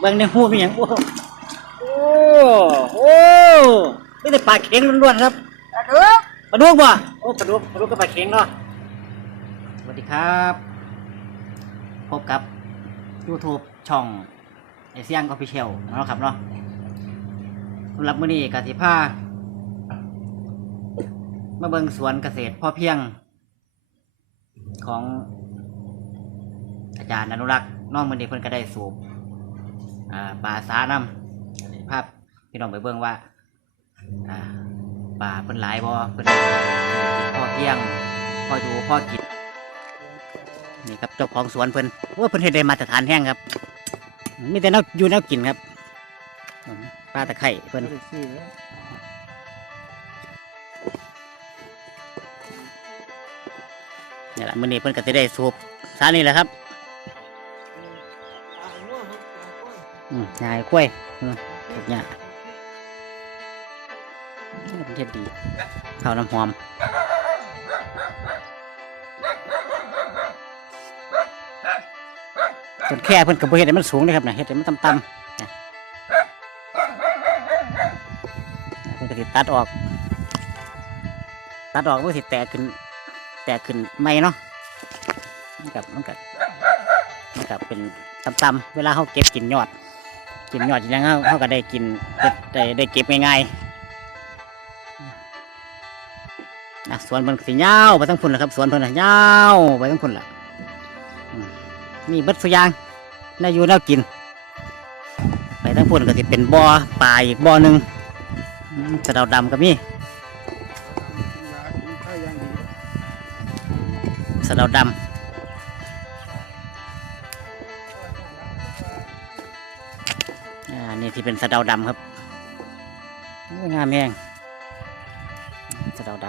เบิ่งในหูมีหยังโอ้โอ้โอ้นี่แต่ปลาเข็งล้วนๆครับกระดูกปลาดุกบ่โอ้ปลาดุกปลาดุกกับปลาเข็งเนาะสวัสดีครับ พบกับ YouTube ช่องไอเซียงออฟฟิเชียลเนาะครับเนาะสำหรับมื้อนี้กสิพามาเบิ่งสวนเกษตรพ่อเพียง ของอาจารย์อนุรักษ์น้องมือนี้เพิ่นก็ได้สูบ อ่าปลาสานำภาพพี่น้องไปเบิ่งว่าอ่าปลาเพิ่นหลายบ่เพิ่นพ่อเพียงพ่อดูพ่อกินนี่ครับเจ้าของสวนเพิ่นว่าเพิ่นเฮ็ดได้มาตรฐานแห้งครับมีแต่แนวอยู่แนวกินครับปลาตะไคร่เพิ่นนี่แหละมื้อนี้เพิ่นก็สิได้สูบสานี่แหละครับ อืมยายกล้วยอืมสูบยามันเฮ็ดดีข้าวน้ำหอมส่วนแค่เพิ่นกับเฮ็ดให้มันสูงเลยครับนะเฮ็ดมันต่ำๆนะเพิ่นก็สิดตัดออก ตัดออกมันก็สิแตกขึ้น แตกขึ้นไม่เนาะมันกับมันกับมันกับเป็นต่ำๆเวลาเขาเก็บกินยอด กินยอดอย่างเขาเขาก็ได้กินได้ได้เก็บง่ายๆนะสวนเพิ่นก็สิยาไปทั้งพุ่นแหละครับสวนเพิ่นน่ะยาไปทั้งพุ่นละอืมมีเบิดสุยางน่าอยู่น่ากิน ไปทั้งพุ่นก็สิเป็นบ่อปลาอีกบ่อหนึ่งสะเดาดำก็มีสะเดาดำ ที่เป็นสะเดาดำครับโอ้ยงามแห้งสะเดาด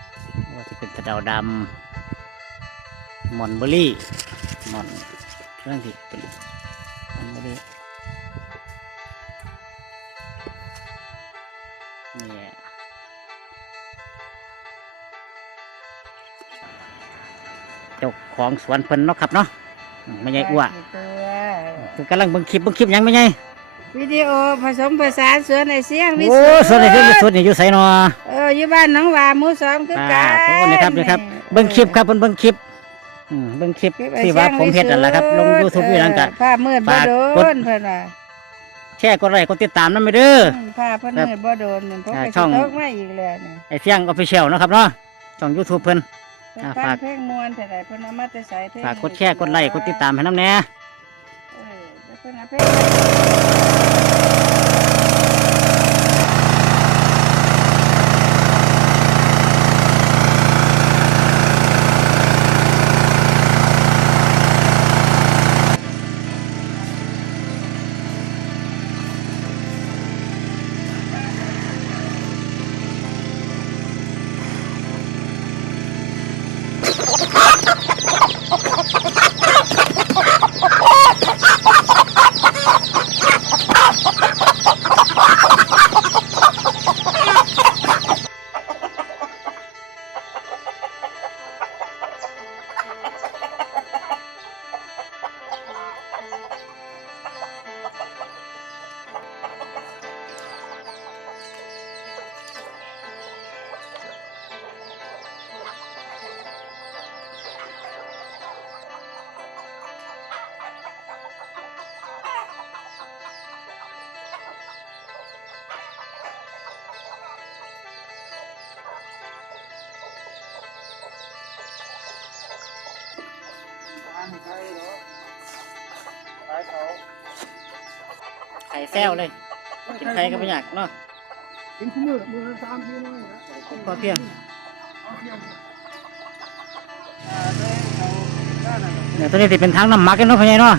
ำว่าที่เป็นสะเดาดำหมอนเบอร์รี่หมอนเรื่องที่เป็นมันไม่ได้เนี่ยเจ้าของสวนเพิ่นเนาะครับเนาะอืมไม่ใช่อ้วตัวคือกำลังเบิ่งคลิปเบิ่งคลิปหยังไม่ใช่ วิดีโอผสมผสานสวนในเสียงวิโอ้สวนไหนที่สวนนี่อยู่ไสเนาะเอออยู่บ้านหน้องหว่าหมู่สองคืออ่ากันโอ้นี่ครับนี่ครับเบิ่งคลิปครับเพิ่นเบิ่งคลิปอืมเบิ่งคลิปคลิปไอ้ที่ว่าเสียงผมเฮ็ดนั่นแหละครับ ลงวิ YouTube เอยู่นั่นก็ ภาพมืดบ่ฝากโดกด นเพิ่นว่าแชร์กดไลค์กดติดตามนำไปเด้อ อืมภาพเพิ่นมืดบ่โดนนี่ผมอ่าก็ช่สิอง ตกมาอีกแล้วนี่ไอ้เสียงออฟฟิเชียลนาะครับเนาะช่อง YouTube เพิ่น เพิ่นอ่าฟัฝางก เพลงมวนแต่ใดเพิ่นเอามาแต่ใส่เพลงฝากกดแชร์กดไลค์กดติดตามให้น้ำแน่เอ อเดี๋ ไข่แซวเลย กินไข่ก็ไม่อยากเนาะกินคู่มือมือละสามทีน้อยนะพอเพียงอ่าได้เขาด้านนั้นเนี่ยตัวนี้สิเป็นทางน้ำหมักกันเนาะพ่อใหญ่เนาะ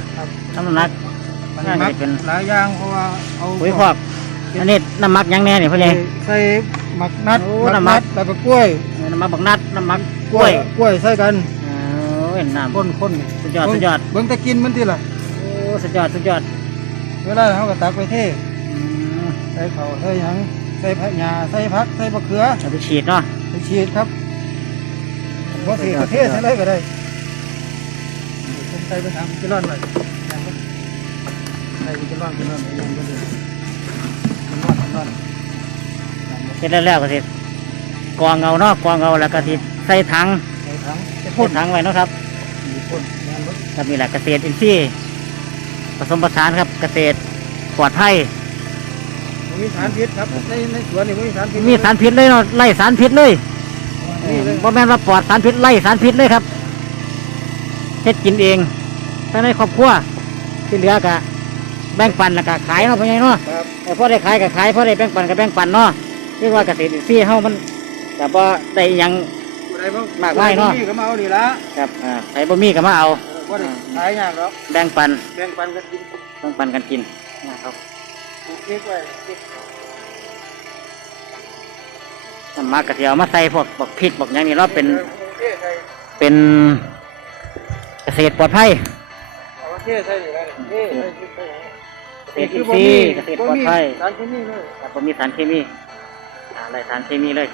ทางน้ำหนักมันน่ามัจะกเป็นหลายอย่างเพราะว่าเอาปุ๋ยพอกอันนี้น้ำหมักหยังแน่นี่พ่อใหญ่ใส่หมักนัดโอ้หมักน้ำมันักดแล้วก็กล้วยน้ำหมักบักนัดน้ำหมักกล้วยกล้วยใส่กันโอ้ยน้ำคนคนสุดยอดสุดยอดเบิ่งแต่กินมันทีละโอ้ สุดยอดสุดยอดเวลาเขาก็ตักไปเทอืมใส่เขาวใส่หยังใส่ผักหญ้าใส่ผักใส่มะเขือเอาไปฉีดเนาะไปฉีดครับพอสีก็เทใส่อะไรก็ได้ผมใส่ไปทำกิโลอนหน่อยใครจะว่างจะนอนจะนอนก็ได้มันนอนมันนอนเฮ็ดแล้วแล้วก็สิกรองเอาเนาะกรองเอาแล้วก็สิใส่ถังใส่ถังจะใส่พ่นถังไว้เนาะครับมีพ่นงานรถครับนี่แหละเกษตรอินทรีย์ ผสมผสานครับเกษตรปลอดภัยมีสารพิษครับในในสวนนี่มีสารพิษมีสารพิษเลยเนาะไล่สารพิษเลยนี่เลยบ่แม่นว่าปลอดสารพิษไล่สารพิษเลยครับเฮ็ดกินเองภายในครอบครัวที่เหลือก็แบ่งปันแล้วก็ขายเนาะพ่อใหญ่เนาะครับแต่พอได้ขายก็ขายพอได้แบ่งปันก็แบ่งปันเนาะเรียกว่าเกษตรอินทรีย์เฮามันก็บ่ได้หยังอะไรบ้างมากมายเนาะนี่ก็มาเอาดีละครับอ่าใครบ่มีก็มาเอา ว่าได้ขายยากหรอกแบ่งปันแบ่งปันกันกินแบ่งปันกันกินนะครับปลูกพริกไว้พริกน้ำมากก็สิเอามาใส่พวกบักพริกบักหยังนี่เนาะเป็นเอาเทใส่เป็นเกษตรปลอดภัยเอาเทใส่อยู่แล้วนี่เทใส่พริกใส่เกษตรอินทรีย์เกษตรปลอดภัยสารเคมีเลยครับผมมีสารเคมีอะไรสารเคมีเลย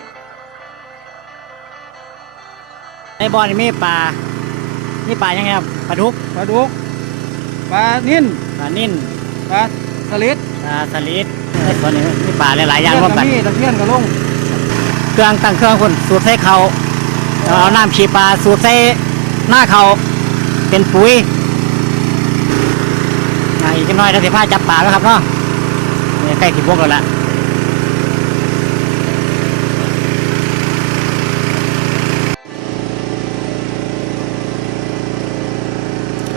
ในบ่อนี่มีปลา มีปลายังไงครับปลาดุกปลาดุกปลานิ่นปลานิ่นปลาสลิดปลาสลิดในส่วนนี้มีปลาหลายๆอย่างรวมกันตะเพียนก็ลงเครื่องตั้งเครื่องคนสูตรใส่เขาเอาน้ำฉีดปลาสูตรใส่หน้าเขาเป็นปุ๋ยอ่าอีกนิดหน่อยเราสิพาจับปลาแล้วครับเนาะนี่ใกล้สิบวกแล้วล่ะ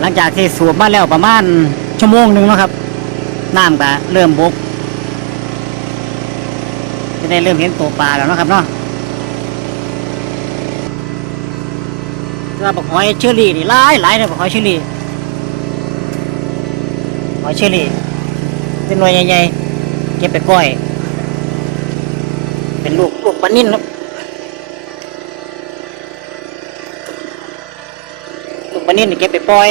หลั งจากที่สูบมาแล้วประมาณชั่วโมงหนึ่งเนาะครับน้ำก็เริ่มบกจะได้เริ่มเห็นตัวปลาแล้วนะครับเนาะก็บอกหอยเชอรี่นี่หลายหลายเลยบอกหอยเชอรี่หอยเชอรี่เป็นหน่วยใหญ่ๆเก็บไปก้อย เป็นลูกลูกปลานิ่นครับลูกปลานิ่นนี่เก็บไปปล่อย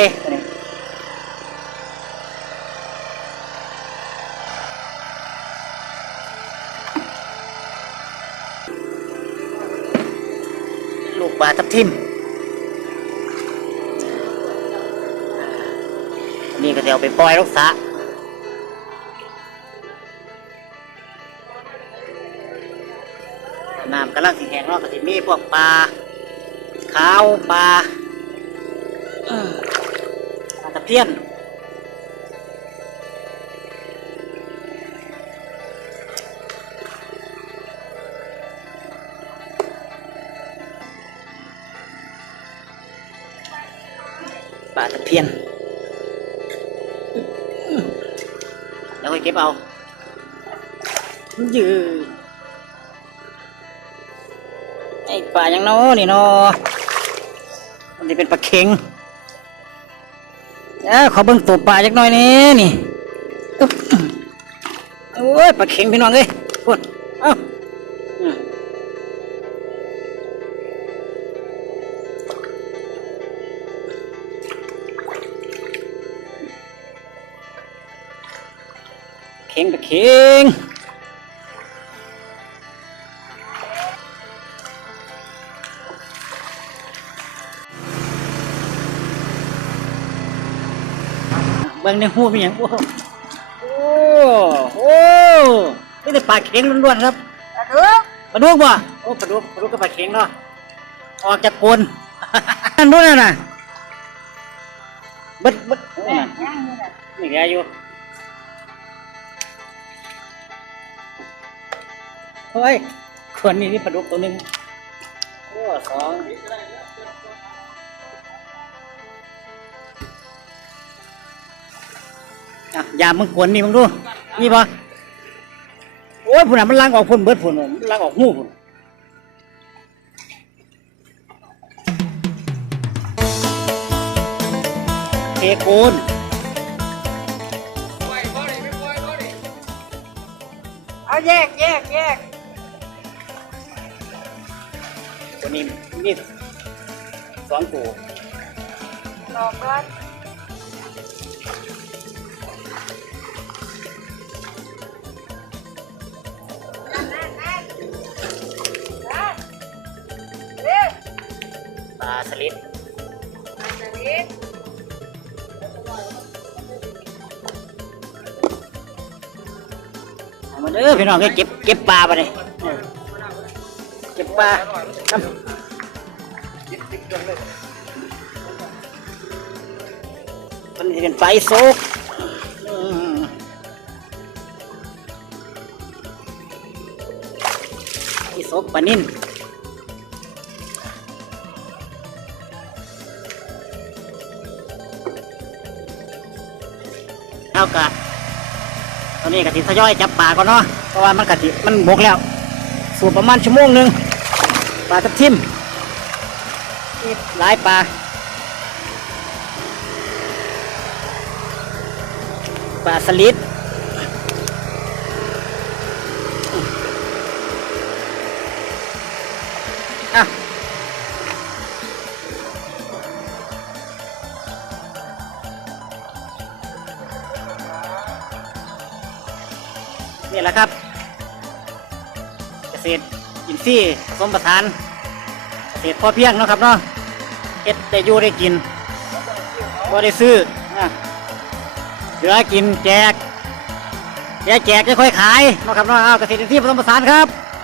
ทับทิมอันนี่ก็จะเอาไปปล่อยลูกสระน้ำกำลังสิแห้งเนาะก็จะมีพวกปลาขาวปลาเอิ่มปลาตะเพียน ปลาตะเพียน แล้วค่อยเก็บเอายือไอ้ปลาอยังน้อนี่เนาะมันจะเป็นปลาเข็งเอ้าขอเบิ่งตัวปลาจักหน่อยนี่นี่ โอ้ยปลาเข็งพี่น้องเอ้ยพูด เข็งปลาเข็งเบิ่งในหูเป็นอย่างโอ้โอ้โอ้นี่แต่ปลาเข็งล้วนๆครับปลาดุกปลาดุกบ่โอ้ปลาดุกปลาดุกกับปลาเข็งเนาะออกจากโคนนั่นนู่นน่ะนะเบิดเบิดโอ้แม่น่ะย่างนี่แหละนี่แกอยู่ เฮ้ยคนนี้นี่ปลาดุกตัวหนึ่งโอ้สองอะยามึงขวนนี่มึงดู นี่ปะโอ้ยพุ่นน่ะมันล้างออกพุ่นเบิดพุ่นมันล้างออกหูพุ่นเทโคนเอาแยกแยกแยก ตัวนี้นี่สองตัวดอกก่อนนั่นนั่นนั่นนั่นเร็วปลาสลิดมาจะเล็กมาเด้อพี่น้องก็เก็บเก็บปลาไปเลยเก็บปลาน้ำมันจะเป็นไฟโซกไฟโซกปลานิ่นเท่ากับตอนนี้กะทิทยอยจับปลาก่อนเนาะเพราะว่ามันกะทิมันบกแล้ว สูบประมาณชั่วโมงหนึ่ง ปลาทับทิมมีหลายปลาปลาสลิดอะนี่แหละครับ เกษตร อินทรีย์ผสมประทานเศษพอเพียงเนาะครับเนาะเฮ็ดได้อยู่ได้กินบ่ได้ซื้อนะเหลือกินแจกแจกแจกจะค่อยขายเนาะครับเนาะอ้าเกษตรอินทรีย์ผสมผสานครับ